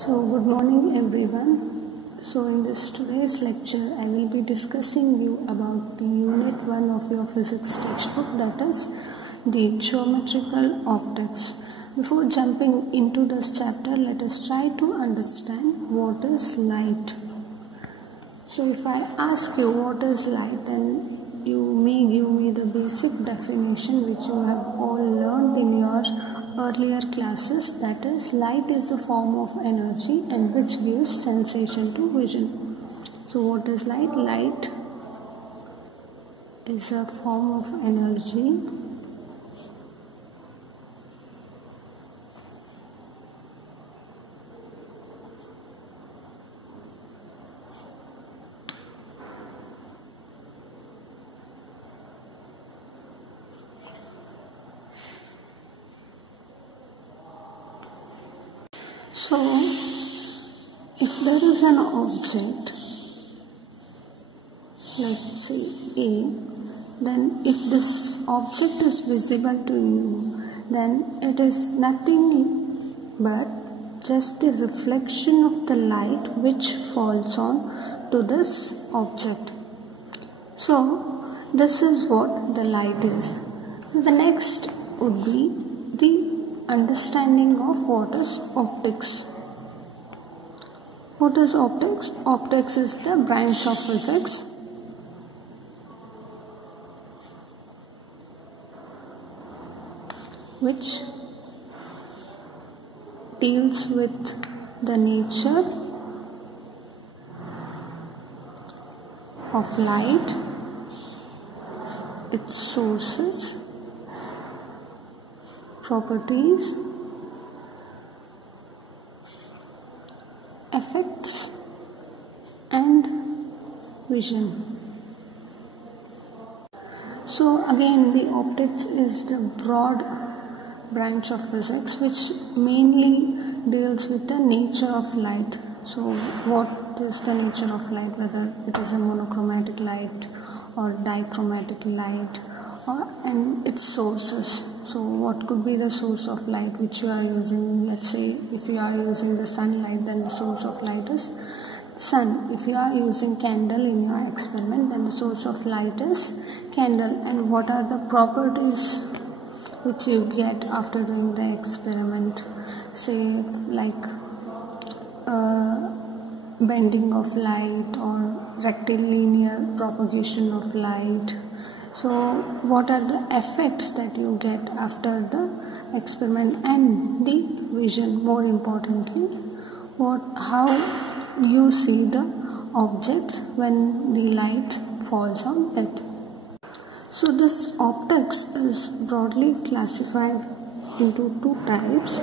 So good morning everyone. So in this today's lecture I will be discussing you about the unit 1 of your physics textbook, that is the geometrical optics. Before jumping into this chapter, let us try to understand what is light. So if I ask you what is light, then you may give me the basic definition which you have all learned in your earlier classes, that is light is a form of energy and which gives sensation to vision. So what is light? Light is a form of energy So, if there is an object, let's say A, then if this object is visible to you, then it is nothing but just a reflection of the light which falls on to this object. So, this is what the light is. The next would be the understanding of what is optics. What is optics? Optics is the branch of physics which deals with the nature of light, its sources, properties, effects and vision. So again, the optics is the broad branch of physics which mainly deals with the nature of light. So what is the nature of light, whether it is a monochromatic light or dichromatic light, and its sources. So what could be the source of light which you are using? Let's say if you are using the sunlight, then the source of light is sun. If you are using candle in your experiment, then the source of light is candle. And what are the properties which you get after doing the experiment? Say like bending of light or rectilinear propagation of light. So what are the effects that you get after the experiment, and the vision, more importantly, how you see the objects when the light falls on it. So this optics is broadly classified into two types,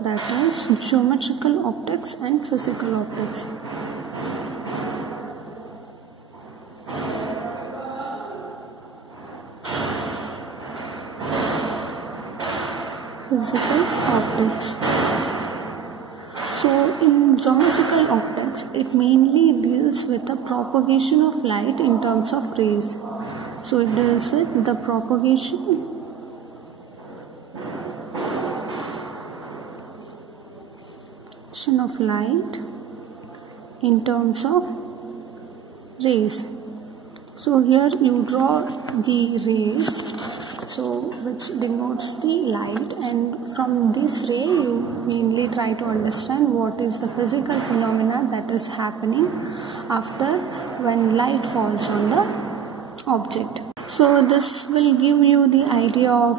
that is geometrical optics and physical optics. Physical optics. So in geometrical optics, it mainly deals with the propagation of light in terms of rays. So it deals with the propagation of light in terms of rays. So here you draw the rays, so which denotes the light, and from this ray you mainly try to understand what is the physical phenomena that is happening after when light falls on the object. So this will give you the idea of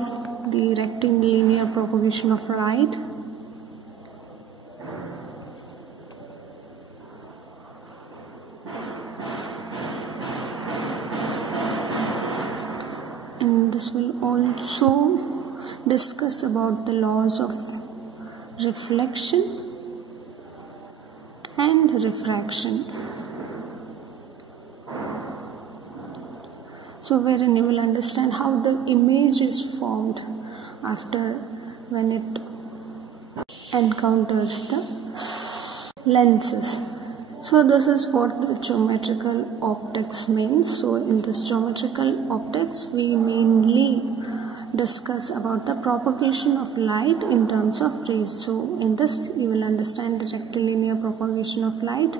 the rectilinear propagation of light. And this will also discuss about the laws of reflection and refraction. So wherein you will understand how the image is formed after when it encounters the lenses. So this is what the geometrical optics means. So in this geometrical optics we mainly discuss about the propagation of light in terms of rays. So in this you will understand the rectilinear propagation of light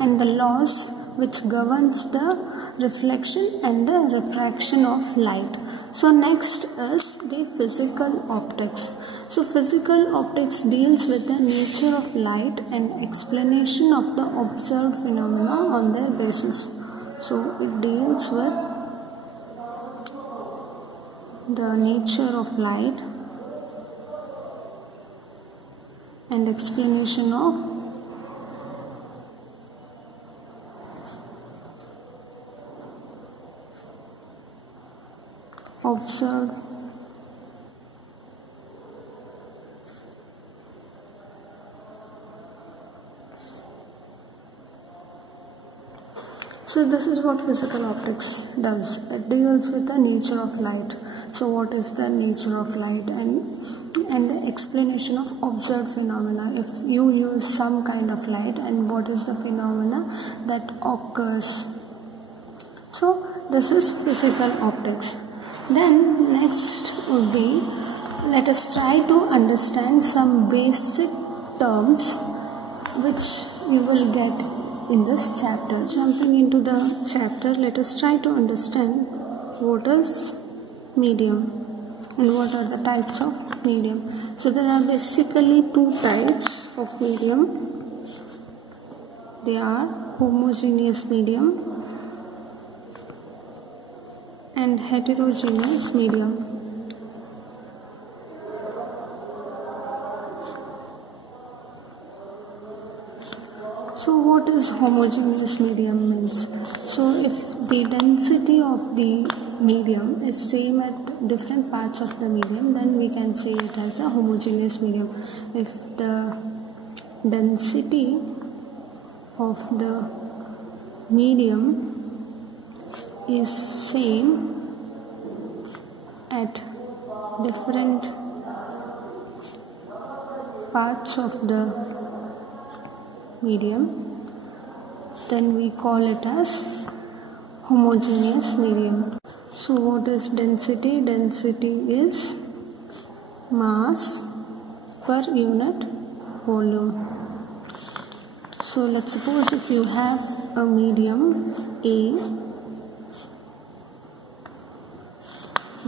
and the laws which governs the reflection and the refraction of light. So next is the physical optics. So physical optics deals with the nature of light and explanation of the observed phenomena on their basis. So it deals with the nature of light and explanation of observed So this is what physical optics does. It deals with the nature of light. So what is the nature of light and the explanation of observed phenomena. If you use some kind of light and what is the phenomena that occurs. So this is physical optics. Then next would be, let us try to understand some basic terms which you will get in this chapter. Jumping into the chapter, let us try to understand what is medium and what are the types of medium. So there are basically two types of medium. They are homogeneous medium and heterogeneous medium. So what is homogeneous medium means? So if the density of the medium is same at different parts of the medium, then we can say it as a homogeneous medium. If the density of the medium is same at different parts of the medium, then we call it as homogeneous medium. So what is density? Density is mass per unit volume. So let's suppose if you have a medium A,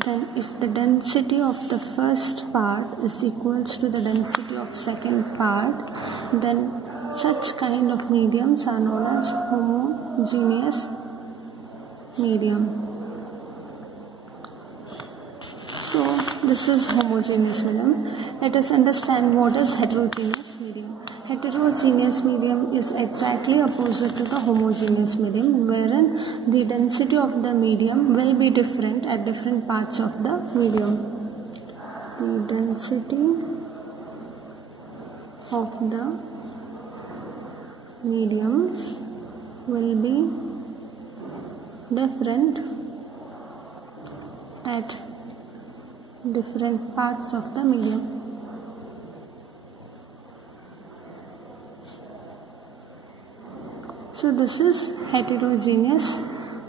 then if the density of the first part is equals to the density of second part, then such kind of mediums are known as homogeneous medium. So this is homogeneous medium. Let us understand what is heterogeneous medium. Heterogeneous medium is exactly opposite to the homogeneous medium, wherein the density of the medium will be different at different parts of the medium. The density of the medium will be different at different parts of the medium. So this is heterogeneous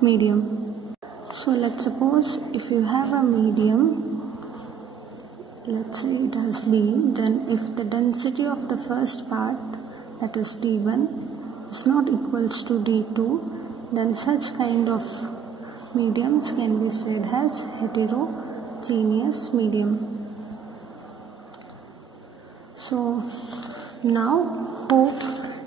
medium. So let's suppose if you have a medium, let's say it has B, then if the density of the first part, that is D1, is not equals to D2, then such kind of mediums can be said as heterogeneous medium. So now hope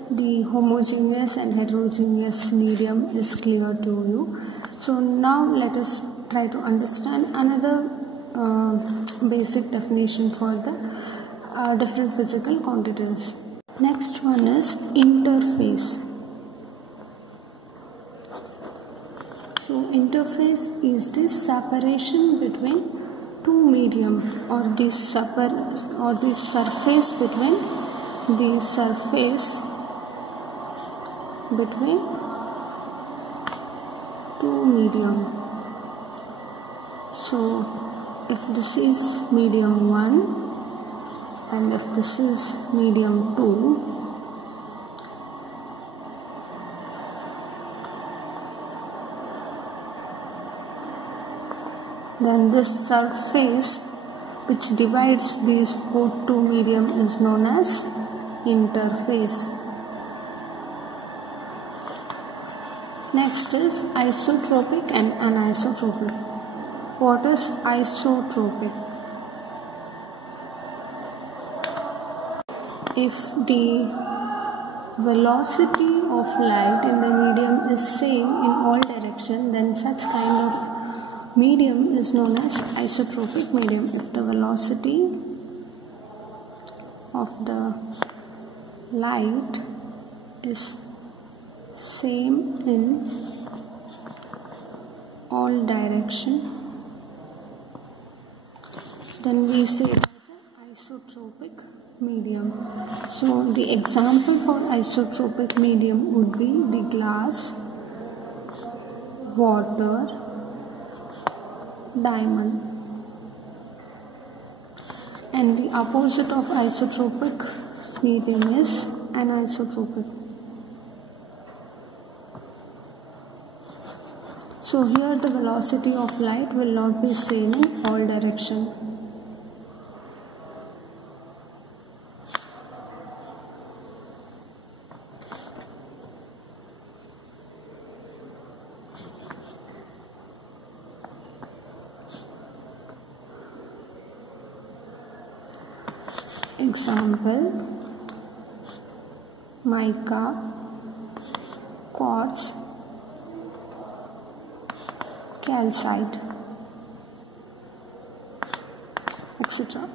the homogeneous and heterogeneous medium is clear to you. So now let us try to understand another basic definition for the different physical quantities. Next one is interface. So interface is the separation between two medium, or the surface between two medium. So if this is medium 1 and if this is medium 2, then this surface which divides these two medium is known as interface. Next is isotropic and anisotropic. What is isotropic? If the velocity of light in the medium is same in all directions, then such kind of medium is known as isotropic medium. If the velocity of the light is same in all direction, then we say it as an isotropic medium. So the example for isotropic medium would be the glass, water, diamond. And the opposite of isotropic medium is anisotropic. So here the velocity of light will not be same in all direction. Example: mica, quartz, calcite, etc.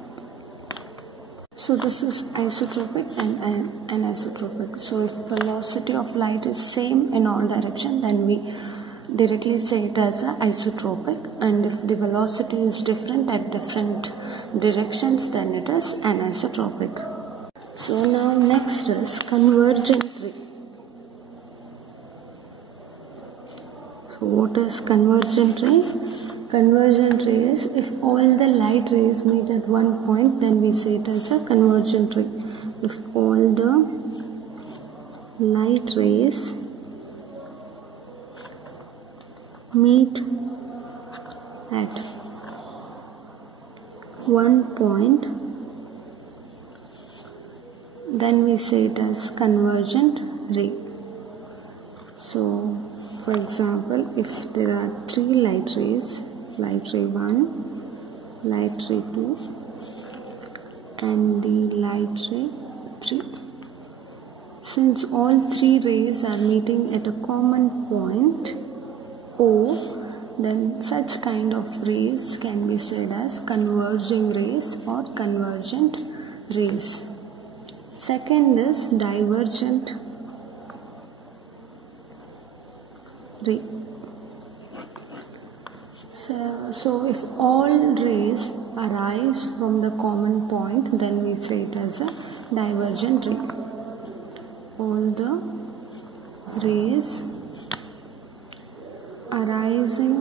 So this is isotropic and anisotropic. So if velocity of light is same in all direction, then we directly say it as a isotropic, and if the velocity is different at different directions, then it is anisotropic. So now next is convergent ray. So what is convergent ray? Convergent ray is if all the light rays meet at one point, then we say it as a convergent ray. If all the light rays meet at one point, then we say it as convergent ray. So for example, if there are three light rays, light ray 1, light ray 2 and the light ray 3, since all three rays are meeting at a common point O, then such kind of rays can be said as converging rays or convergent rays. Second is divergent ray. So if all rays arise from the common point, then we say it as a divergent ray. All the rays arising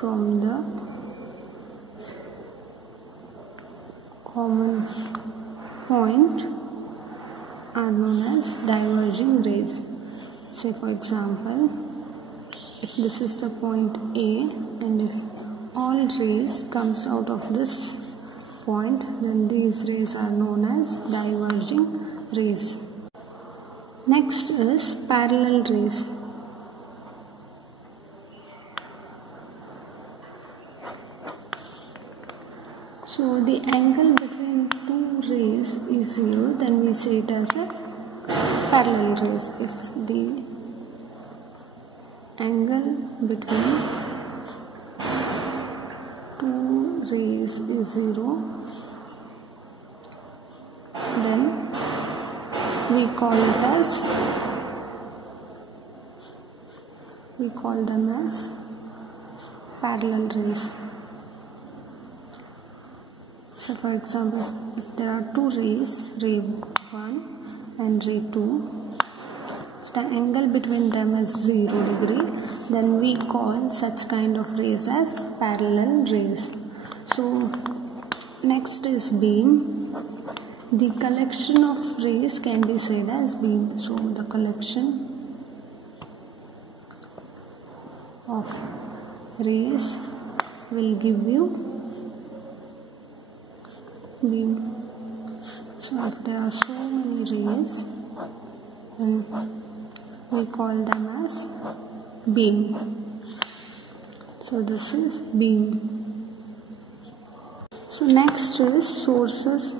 from the common point are known as diverging rays. Say for example, if this is the point A and if all rays comes out of this point, then these rays are known as diverging rays. Next is parallel rays. So the angle between two rays is 0, then we say it as a parallel rays. If the angle between two rays is 0, then we call them as parallel rays. So for example, if there are two rays, ray 1 and ray 2, if the angle between them is 0 degree, then we call such kind of rays as parallel rays. So next is beam. The collection of rays can be said as beam. So the collection of rays will give you beam. So if there are so many rays, then we call them as beam. So this is beam. So next is sources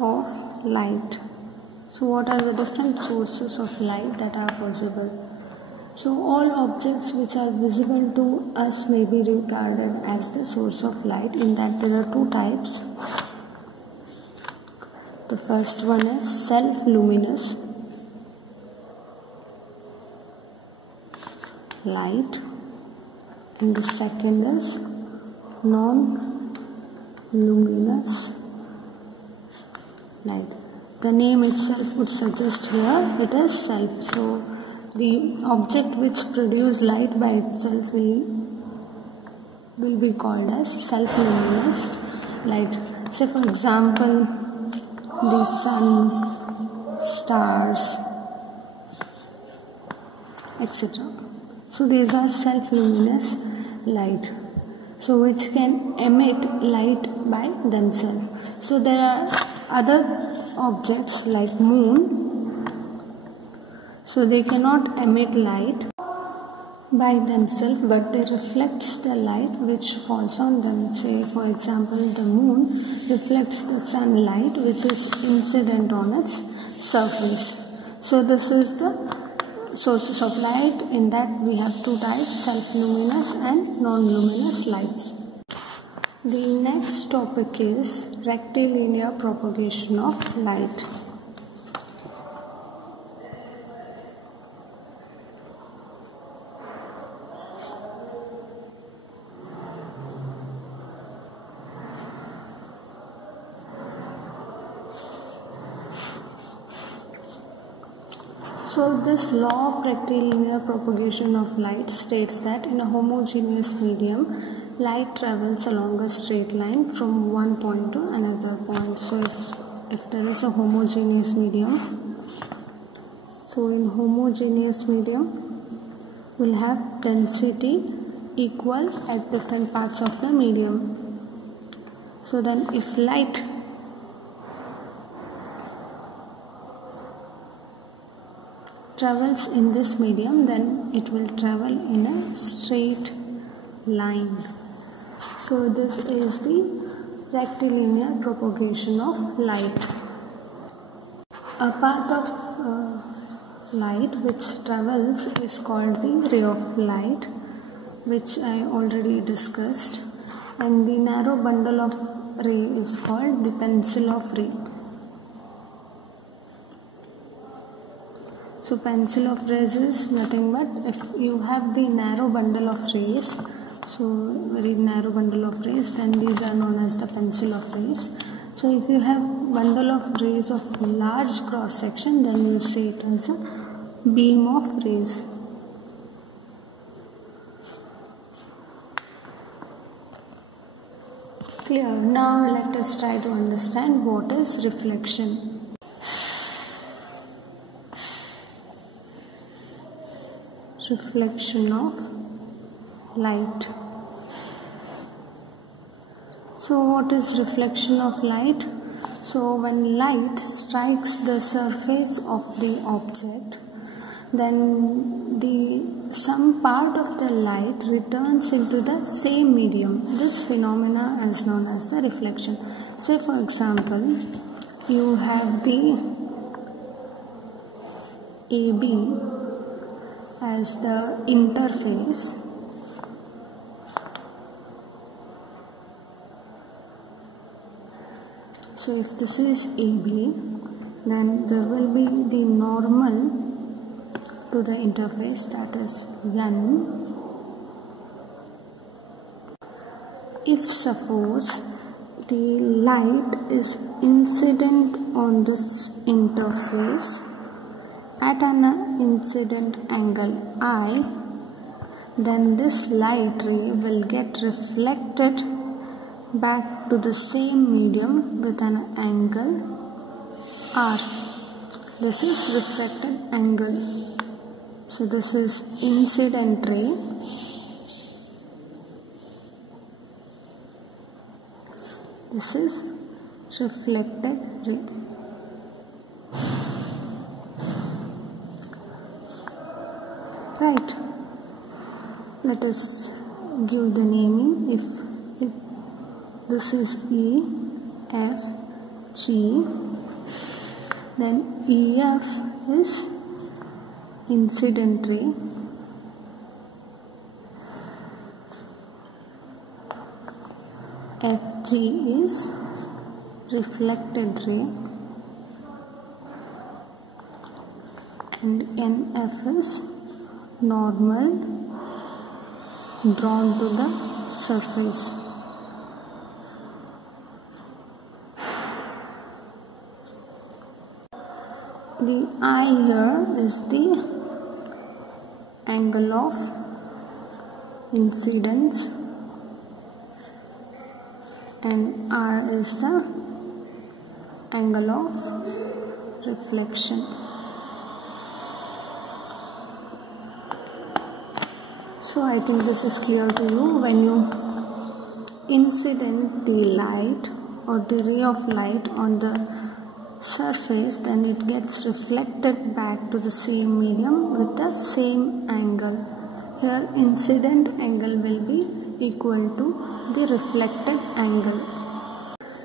of light. So what are the different sources of light that are possible? So all objects which are visible to us may be regarded as the source of light. In that there are two types. The first one is self-luminous light, and the second is non-luminous light. The name itself would suggest here it is self. So the object which produces light by itself will be called as self-luminous light. Say for example, the sun, stars, etc. So these are self-luminous light, so which can emit light by themselves. So there are other objects like moon, so they cannot emit light by themselves, but they reflects the light which falls on them. Say for example, the moon reflects the sunlight which is incident on its surface. So this is the sources of light. In that we have two types, self-luminous and non-luminous lights. The next topic is rectilinear propagation of light. So this law of rectilinear propagation of light states that in a homogeneous medium, light travels along a straight line from one point to another point. So if there is a homogeneous medium, so in homogeneous medium, we'll have density equal at different parts of the medium. So then if light travels in this medium, then it will travel in a straight line. So this is the rectilinear propagation of light. A path of light which travels is called the ray of light, which I already discussed, and the narrow bundle of ray is called the pencil of ray. So pencil of rays is nothing but if you have the narrow bundle of rays, so very narrow bundle of rays, then these are known as the pencil of rays. So if you have bundle of rays of large cross section, then you say it as a beam of rays. Clear? Now let us try to understand what is reflection. Reflection of light. So what is reflection of light? So when light strikes the surface of the object, then some part of the light returns into the same medium. This phenomena is known as the reflection. Say for example, you have the AB as the interface, so if this is AB, then there will be the normal to the interface, that is N. If suppose the light is incident on this interface at an incident angle I, then this light ray will get reflected back to the same medium with an angle R. This is reflected angle. So this is incident ray This is reflected ray. Right. Let us give the naming. If this is E, F, G, then EF is incident ray, FG is reflected ray, and NF is normal drawn to the surface. The I here is the angle of incidence and R is the angle of reflection. So I think this is clear to you. When you incident the light or the ray of light on the surface, then it gets reflected back to the same medium with the same angle. Here incident angle will be equal to the reflected angle.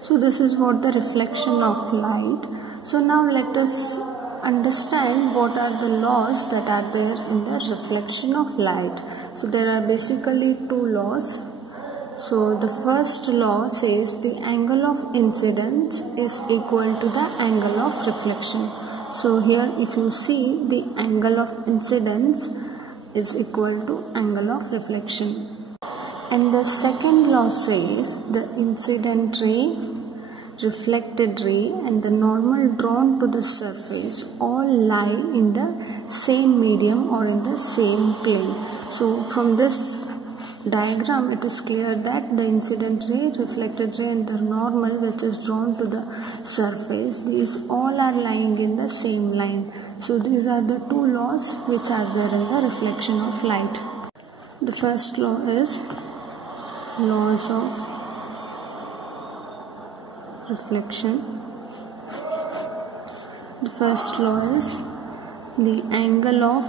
So this is what the reflection of light. So now let us understand what are the laws that are there in the reflection of light. So there are basically two laws. So the first law says the angle of incidence is equal to the angle of reflection. So here if you see, the angle of incidence is equal to angle of reflection. And the second law says the incident ray, reflected ray and the normal drawn to the surface all lie in the same medium or in the same plane. So from this diagram it is clear that the incident ray, reflected ray and the normal which is drawn to the surface, these all are lying in the same line. So these are the two laws which are there in the reflection of light. The first law is laws of reflection. The first law is the angle of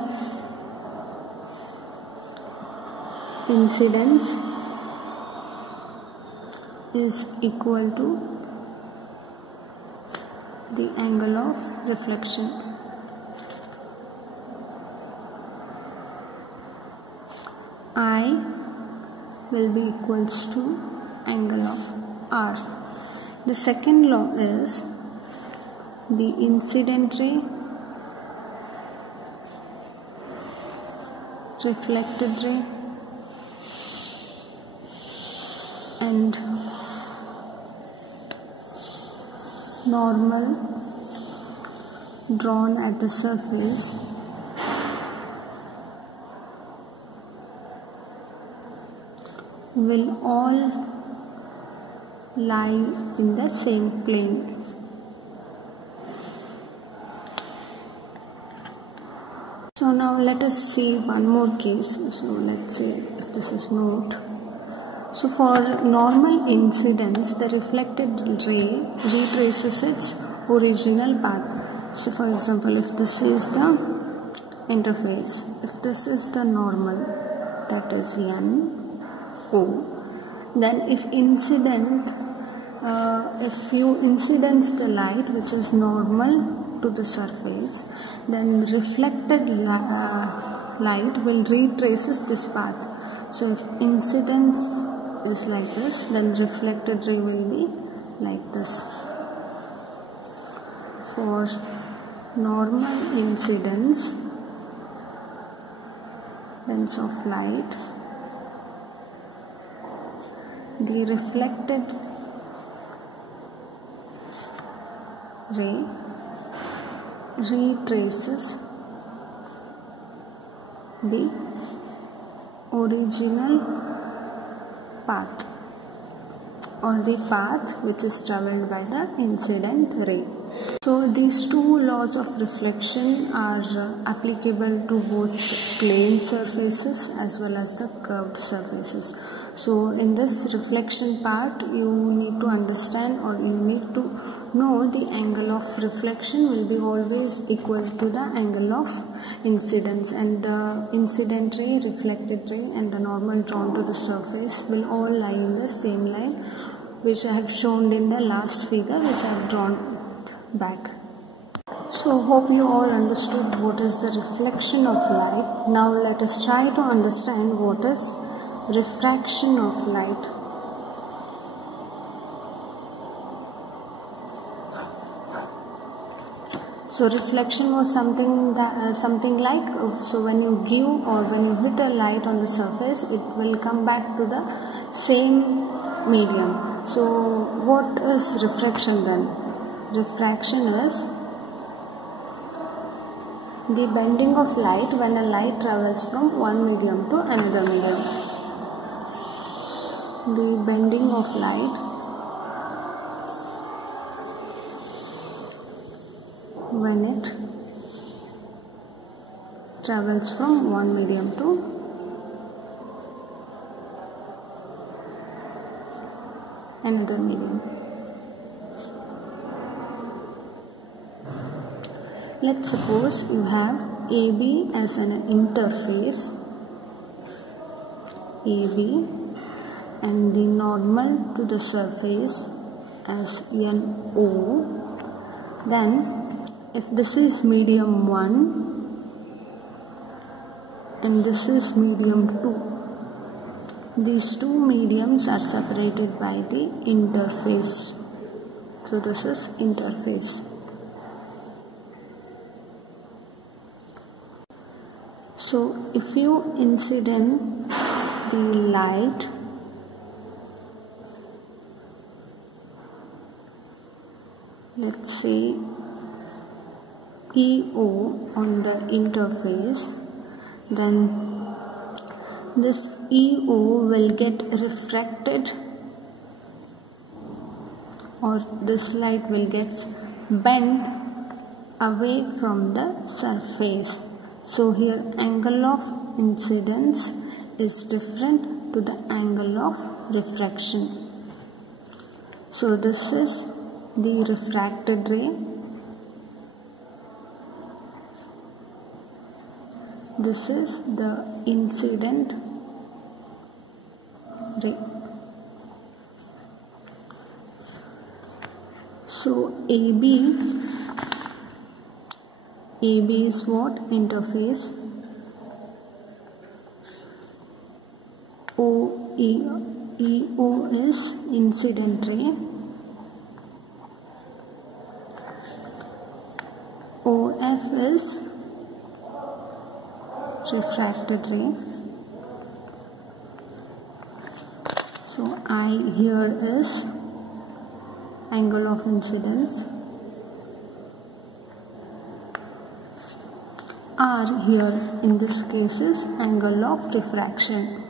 incidence is equal to the angle of reflection. I will be equals to angle of R. The second law is the incident ray, reflected ray and normal drawn at the surface will all lie in the same plane. So now let us see one more case. So let's say if this is note. So for normal incidence, the reflected ray retraces its original path. So for example, if this is the interface, if this is the normal, that is N, O, then if you incidence the light which is normal to the surface, then reflected light will retraces this path. So if incidence is like this, then reflected ray will be like this. For normal incidence lens of light, the reflected ray retraces the original path or the path which is travelled by the incident ray. So these two laws of reflection are applicable to both plane surfaces as well as the curved surfaces. So in this reflection part, you need to understand, or you need to know, the angle of reflection will be always equal to the angle of incidence, and the incident ray, reflected ray and the normal drawn to the surface will all lie in the same line, which I have shown in the last figure, which I have drawn back. So hope you all understood what is the reflection of light. Now let us try to understand what is refraction of light. So reflection was something like, so when you give or when you hit a light on the surface, it will come back to the same medium. So what is refraction then? Refraction is the bending of light when a light travels from one medium to another medium. The bending of light when it travels from one medium to another medium. Let's suppose you have AB as an interface, AB, and the normal to the surface as NO. Then if this is medium 1 and this is medium 2, these two mediums are separated by the interface. So this is interface. So if you incident the light let's say EO on the interface, then this EO will get refracted, or this light will get bent away from the surface. So here angle of incidence is different to the angle of refraction. So this is the refracted ray, this is the incident ray. So AB is what? Interface. EO is incident ray. OF is refracted ray. So I here is angle of incidence. R here in this case is angle of refraction.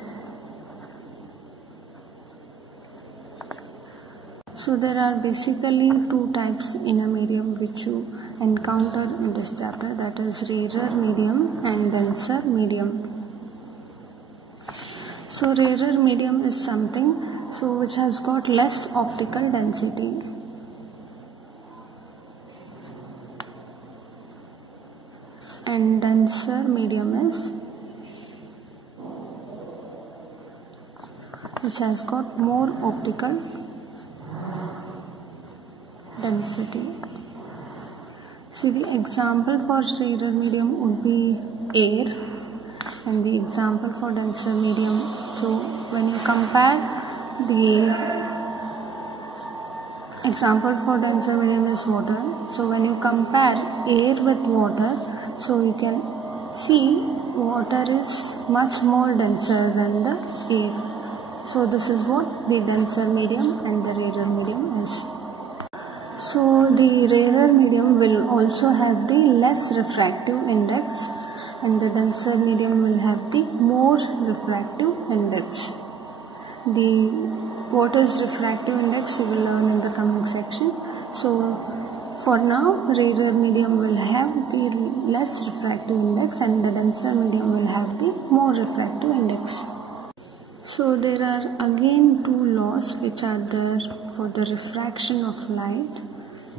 So there are basically two types in a medium which you encounter in this chapter, that is rarer medium and denser medium. So rarer medium is something which has got less optical density. And denser medium is which has got more optical density. See, the example for rarer medium would be air, and the example for denser medium. So when you compare, the example for denser medium is water. So when you compare air with water, so you can see water is much more denser than the air. So this is what the denser medium and the rarer medium is. So the rarer medium will also have the less refractive index, and the denser medium will have the more refractive index. What is refractive index you will learn in the coming section. So for now, rarer medium will have the less refractive index and the denser medium will have the more refractive index. So there are again two laws which are there for the refraction of light.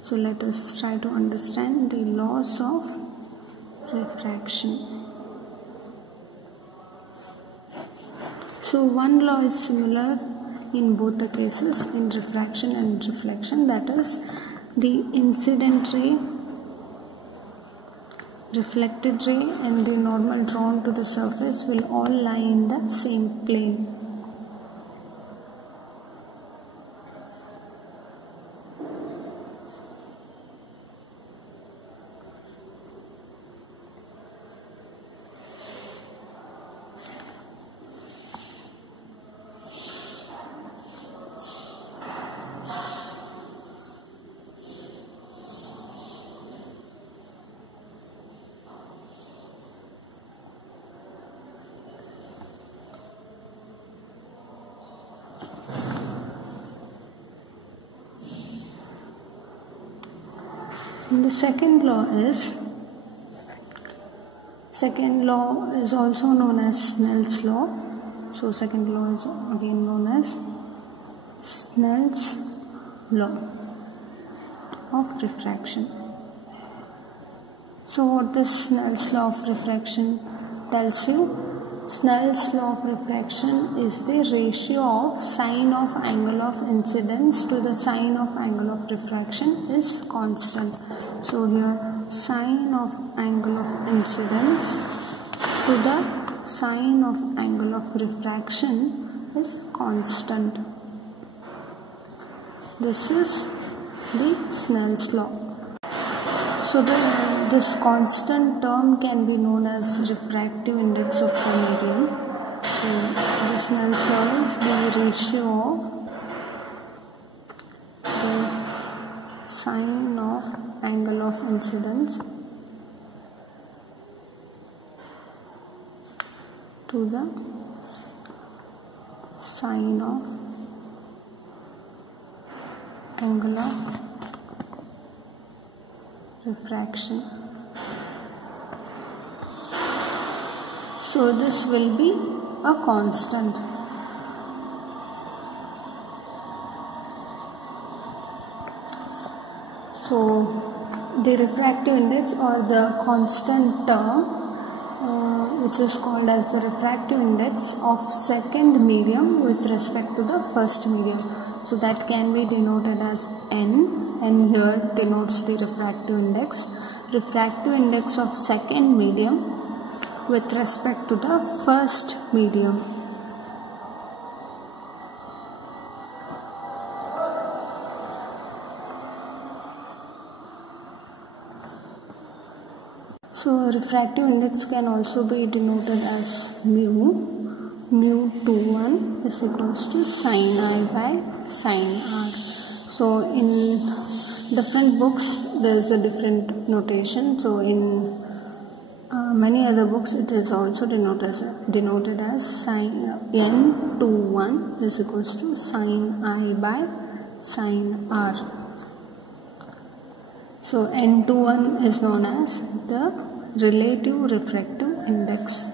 So let us try to understand the laws of refraction. So one law is similar in both the cases, in refraction and reflection, that is the incident ray, reflected ray and the normal drawn to the surface will all lie in the same plane. And the second law is also known as Snell's law. So second law is again known as Snell's law of refraction. So what this Snell's law of refraction tells you? Snell's law of refraction is the ratio of sine of angle of incidence to the sine of angle of refraction is constant. So here sine of angle of incidence to the sine of angle of refraction is constant. This is the Snell's law. So this constant term can be known as refractive index of the medium. So the Snell's law is the ratio of the sine of angle of incidence to the sine of angle of refraction. So this will be a constant. So the refractive index or the constant term which is called as the refractive index of second medium with respect to the first medium. So that can be denoted as N, and here denotes the refractive index. Refractive index of second medium with respect to the first medium. So refractive index can also be denoted as mu. Mu 21 is equals to sin I by sin R. So in different books there is a different notation. So in many other books it is also denoted as sin N21 is equals to sin I by sin R. So N21 is known as the relative refractive index.